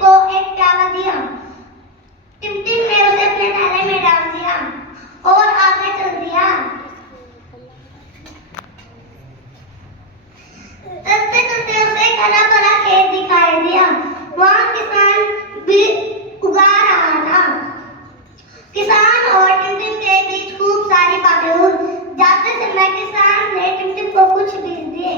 को एक प्याला दिया। टिमटिम ने उसे अपने थैले में डाल दिया और आगे चल दिया। चलते चलते उसे एक हरा भरा खेत दिखाई दिया। वहाँ किसान भी उगा रहा था। किसान और टिमटिम के बीच खूब सारी बातें हुई। जाते समय किसान ने टिमटिम को कुछ बीज दिए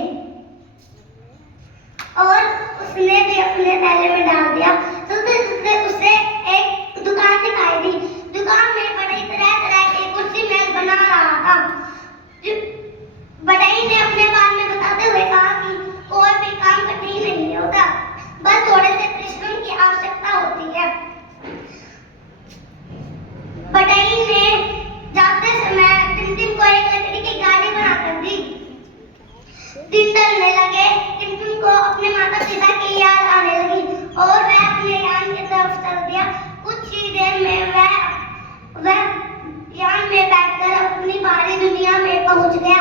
और उसने भी अपने थैले में डाल दिया। चलते चलते उसे एक दुकान दिखाई दी। दुकान में बढ़ई तरह तरह के कुर्सी मेज बना रहा था। बढ़ई ने अपने बारे में बताते हुए कहा कि कोई भी काम कठिन नहीं होता, बस थोड़े से परिश्रम की आवश्यकता होती है। बढ़ई ने जाते समय टिमटिम को एक लकड़ी की गाड़ी बनाकर दी। दिन ढलने लगे। टिमटिम को अपने माता पिता की याद आने लगी और वह अपने यान की तरफ चल दिया। कुछ ही देर में वह यान में बैठकर अपनी बाहरी दुनिया में पहुंच गया।